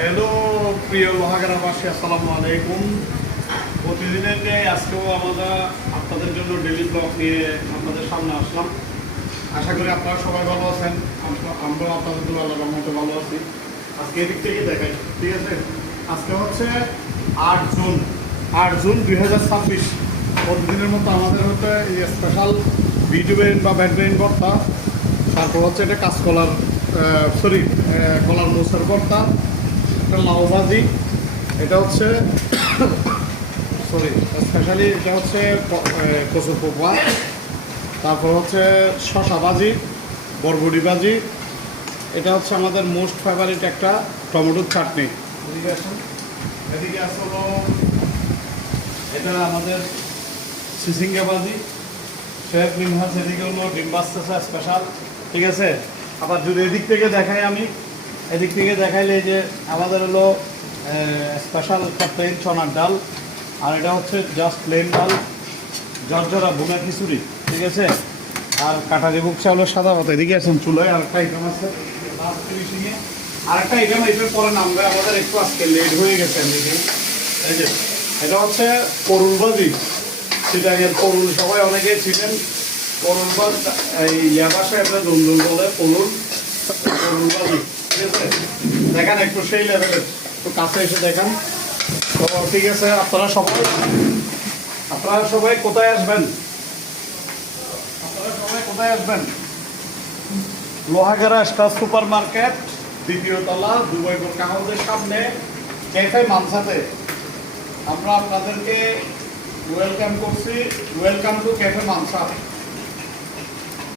Hello প্রিয় লোহাগাড়াবাসী, আসসালামু আলাইকুম। প্রতিদিনের ন্যায় আজকেও আমরা আপনাদের জন্য ডেলি ব্লগ নিয়ে আপনাদের সামনে আসলাম। আশা করি আপনারা সবাই ভালো আছেন। আমরাও আপনাদের জন্য আল্লাহর রহমতে ভালো আছি। আজকে এদিক থেকে দেখাই, ঠিক আছে? আজকে হচ্ছে 8 জুন 2026। প্রতিদিনের মতো আমাদের হচ্ছে এই স্পেশাল ভিডিও ব্রেন বা ব্যাড ব্রেন ভর্তা, তারপর হচ্ছে এটা কাঁচকলার কলার মোচার ভর্তা, একটা লাউ ভাজি, এটা হচ্ছে স্পেশালি এটা হচ্ছে কচুর পোকা, তারপর হচ্ছে শশা ভাজি, বরবটি ভাজি, এটা হচ্ছে আমাদের মোস্ট ফেভারিট একটা টমেটোর চাটনি। এদিকে আসুন, এদিকে আসলো এটা আমাদের সিসিঙ্গা ভাজি, শেফ ডিম হাঁস, এদিকে হলো ডিম বাস্তা স্পেশাল, ঠিক আছে? আবার যদি এদিক থেকে দেখাই, আমি এদিক থেকে দেখাইলে যে আমাদের হলো স্পেশাল একটা প্লেন চনার ডাল, আর এটা হচ্ছে জাস্ট প্লেন ডাল, জর্জরা ভুনা খিচুড়ি, ঠিক আছে? আর কাটারি বুকসা হলো সাদা ভাত। এদিকে আছেন চুলায় আর একটা আইটেম আছে, আর একটা আইটেম এটার পরে নামবে, আমাদের একটু আজকে লেট হয়ে গেছে। এই যে এটা হচ্ছে করুল ভাজি, সেটা করুল সবাই অনেকে ছিলেন। করুল ভাজ এই বাসায় আপনার দুন্দুল বলে করুল ভাজি, ঠিক আছে? দেখেন একটু সেই লেভেলের, একটু কাছে এসে দেখেন তো, ঠিক আছে? আপনারা সবাই কোথায় আসবেন? লোহাগাড়া স্টার সুপার মার্কেট, দ্বিতীয় তলা, দুবাই বোরকা হাউসের সামনে ক্যাফে মানসাতে আমরা আপনাদেরকে ওয়েলকাম করছি। Welcome to cafe Mansa.